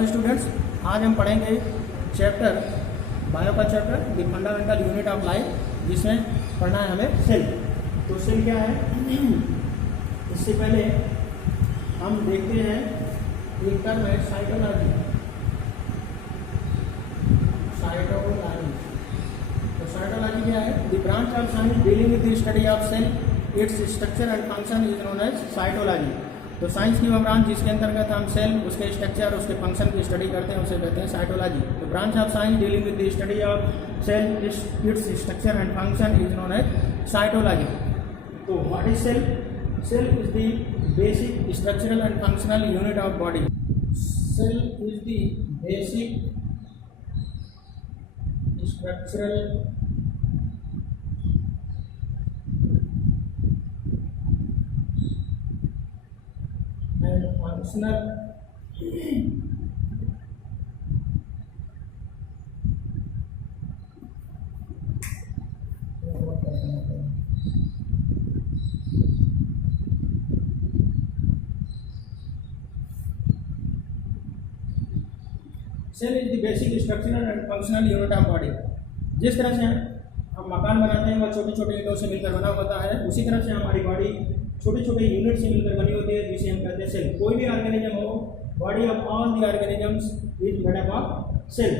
Hello students, आज हम पढ़ेंगे चैप्टर बायो का chapter the fundamental unit of life, जिसमें पढ़ना है हमें सेल। तो सेल क्या है, इससे पहले हम देखते हैं एक टर्म है साइटोलॉजी। साइटोलॉजी, तो साइटोलॉजी क्या है? The branch of science dealing with the study of cell, its structure and function is known as cytology. तो साइंस की वह ब्रांच जिसके अंतर्गत हम सेल, उसके स्ट्रक्चर, उसके फंक्शन की स्टडी करते हैं, उसे कहते हैं साइटोलॉजी। तो branch of science dealing with the study of cell, its structure and function is known as cytology. तो what is cell? Cell is the basic structural and functional unit of body. Cell is the basic structural and functional cell is the basic structural and functional unit of body. जिस तरह से हम मकान बनाते हैं वह छोटे छोटे ईंटों से मिलकर बना होता है, उसी तरह से हमारी बॉडी छोटे छोटे यूनिट से मिलकर बनी होती है, जिसे हम कहते हैं सेल। कोई भी ऑर्गेनिज्म हो, body of all the organisms is made up of cell.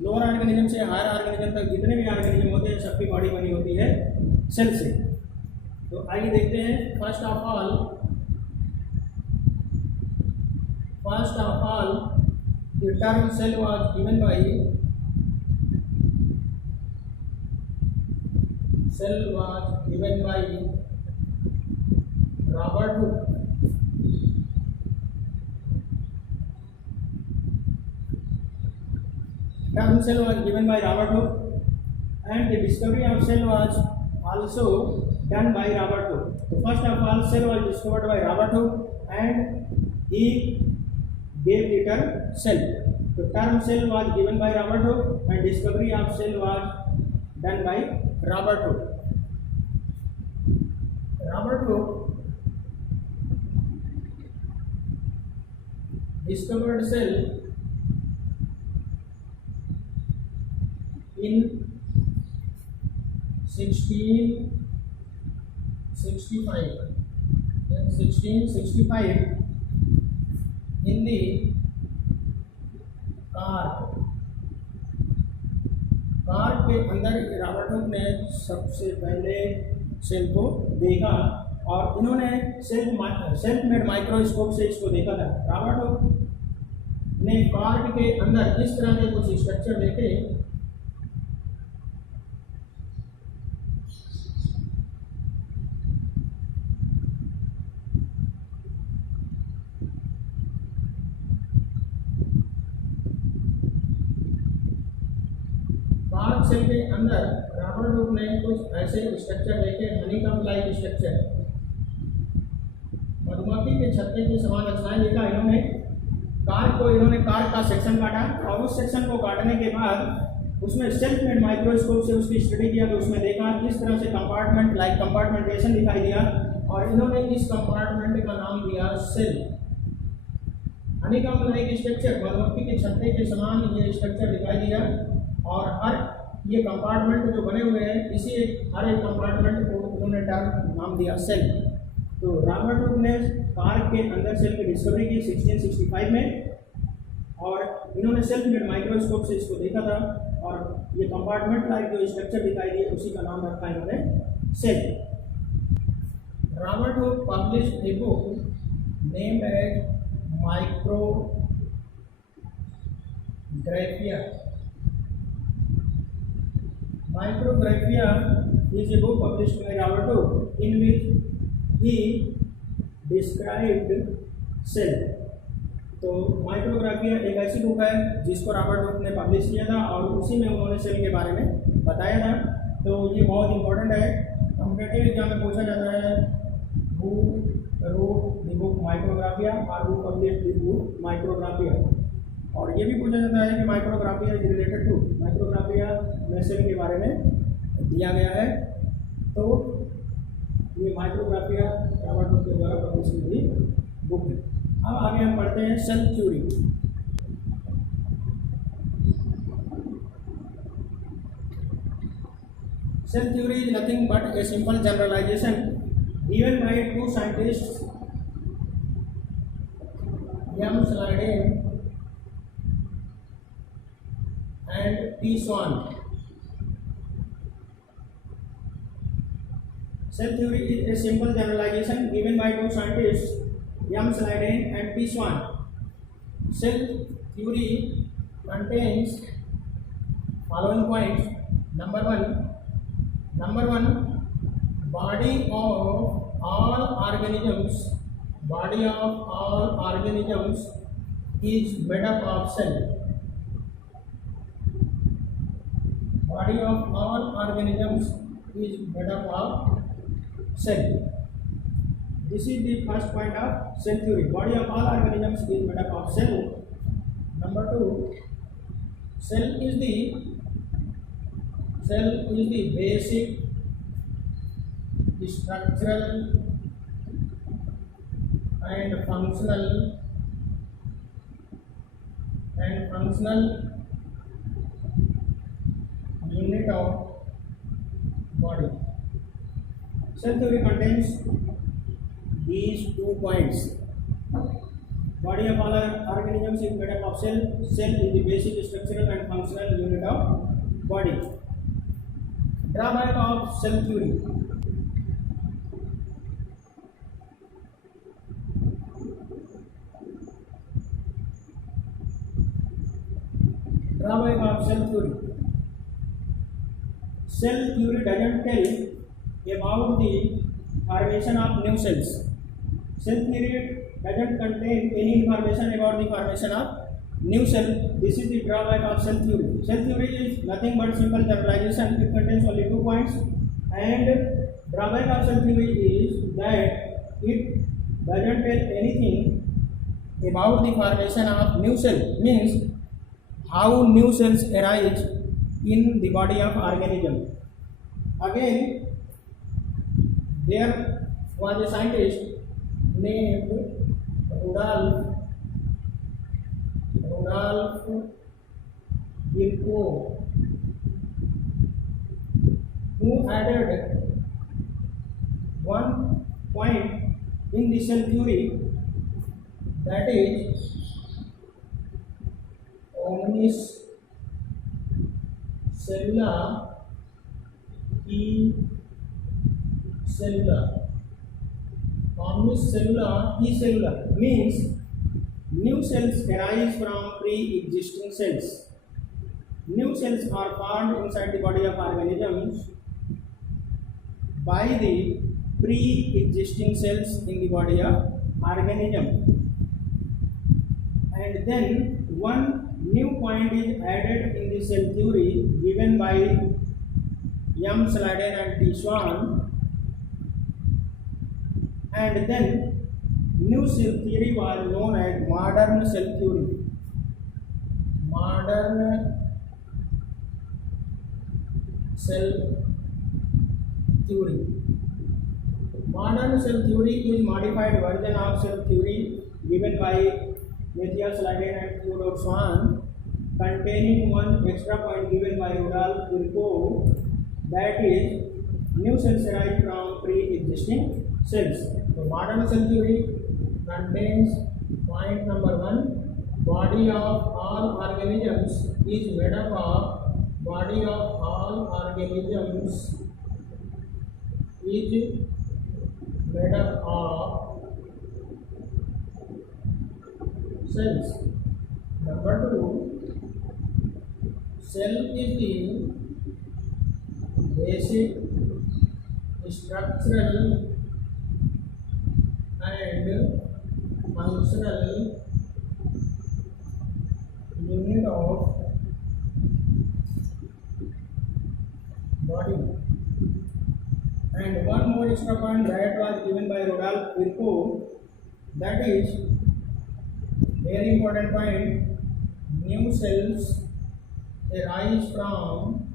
Lower organism से हायर ऑर्गेनिज्म तक जितने भी ऑर्गेनिज्म होते हैं, सबकी बॉडी बनी होती है सेल से। तो आइए देखते हैं। First of all the term cell was given by Robert Hooke. Term cell was given by Robert Hooke, and the discovery of cell was also done by Robert Hooke. So first of all, cell was discovered by Robert Hooke, and he gave the term cell. The term cell was given by Robert Hooke, and discovery of cell was done by Robert Hooke. Robert Hooke discovered cell in 1665 in the car के अंदर Robert Hooke ने सबसे पहले cell को देखा, और इन्होंने self made microscope से इसको देखा था। रॉबर्ट हुक ने कार के अंदर इस तरह के कुछ स्ट्रक्चर देखे, कार सेल के अंदर रॉबर्ट हुक ने कुछ ऐसे स्ट्रक्चर देखे, हनीकॉम्ब लाइक स्ट्रक्चर, मधुमक्खी के छत्ते के समान रचनाएं देखा। इन्होंने कार का सेक्शन काटा, और उस सेक्शन को काटने के बाद उसमें सेल्फ मेड माइक्रोस्कोप से उसकी स्टडी किया। तो उसमें देखा किस तरह से कंपार्टमेंट लाइक कंपार्टमेंटेशन दिखाई दिया, और इन्होंने इस कंपार्टमेंट का नाम दिया सेल। हनीकॉम्ब लाइक स्ट्रक्चर, मधुमक्खी के छत्ते के समान ये स्ट्रक्चर दिखाई दिया, और हर ये कंपार्टमेंट जो बने हुए हैं, इसी हर एक कंपार्टमेंट को उन्होंने टर्म नाम दिया सेल। तो रॉबर्ट हुक ने कार के अंदर सेल की डिस्कवरी की 1665 में, और इन्होंने सेल्फ मेड माइक्रोस्कोप से इसको देखा था, और ये कंपार्टमेंट लाइक जो स्ट्रक्चर दिखाई दिए, उसी का नाम रखा इन्होंने cell. Robert Hooke published a book named as Micrographia is a book published by Robert Hooke in which he described cell. तो माइक्रोग्राफिया एक ऐसी बुक है जिसको रॉबर्ट हुक ने पब्लिश किया था, और उसी में उन्होंने सेल के बारे में बताया था। तो ये बहुत इंपॉर्टेंट है, कॉम्पिटिटिव एग्जाम में पूछा जाता है, who wrote the book Micrographia और who published the book Micrographia. और ये भी पूछा जाता है कि Micrographia is related to, Micrographia में सेल के बारे में दिया गया है। तो ये माइक्रोग्राफिया रॉबर्ट हुक के द्वारा पब्लिश की हुई बुक है। अब आगे हम पढ़ते हैं cell theory. Cell theory is nothing but a simple generalization given by two scientists, M. Schleiden and T. Swan. Cell theory is a simple generalization given by two scientists, M. Schleiden and T. Swan. Cell theory contains following points. Number one, body of all organisms is made up of cell. Body of all organisms is made up of cell. This is the first point of cell theory. Body of all organisms is made up of cell. Number two, cell is the basic structural and functional unit of body. Cell theory contains these 2 points. Body of all organisms is made up of cell. Cell is the basic structural and functional unit of body. Drawback of cell theory. Drawback of cell theory. Cell theory doesn't tell about the formation of new cells. Cell theory doesn't contain any information about the formation of new cell. This is the drawback of cell theory. Cell theory is nothing but simple generalization. It contains only 2 points. And drawback of cell theory is that it doesn't tell anything about the formation of new cell. Means how new cells arise in the body of organism. Again, there was a scientist named Rudolf Virchow, who added 1 point in the cell theory, that is omnis cellula e cellula. Omnis cellula e cellula means new cells arise from pre-existing cells. New cells are formed inside the body of organisms by the pre-existing cells in the body of organism. And then 1 new point is added in the cell theory given by M. Schleiden and T. Swan. And then new cell theory was known as modern cell theory. Modern cell theory. Modern cell theory is modified version of cell theory given by Matthew Schleiden and Theodore Swan, containing 1 extra point given by Rudolf Virchow, that is new cells arise from pre-existing cells. So modern cell theory contains point number 1, body of all organisms is made up of cells. Number 2, cell is the basic structural and functional unit of body. And 1 more extra point that was given by Rudolf Virchow, that is very important point. New cells arise from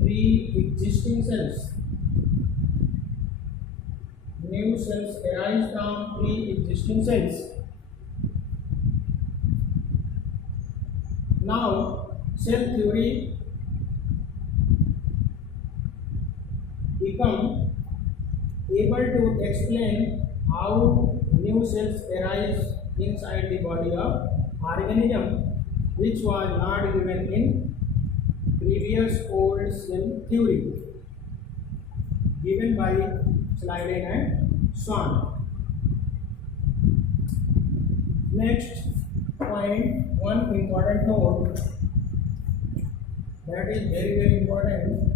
pre-existing cells. New cells arise from pre-existing cells. Now, cell theory become able to explain how new cells arise inside the body of organism, which was not given in previous old cell theory given by Schleiden and Schwann. Next point, one important note that is very important.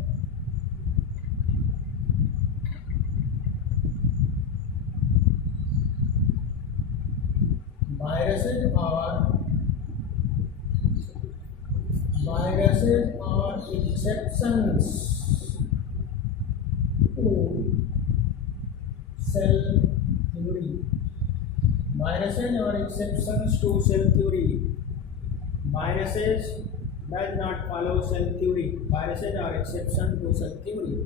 Viruses are exceptions to cell theory. Viruses are exceptions to cell theory. Viruses does not follow cell theory. Viruses are exception to cell theory.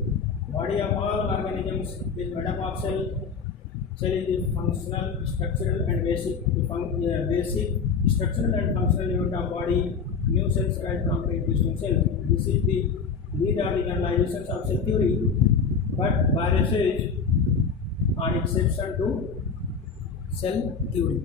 Body of all organisms is made up of cell. Cell is the functional, structural, and basic structural and functional unit of body. New cells arise from pre-existing cells. These are the generalizations of cell theory, but viruses are exception to cell theory.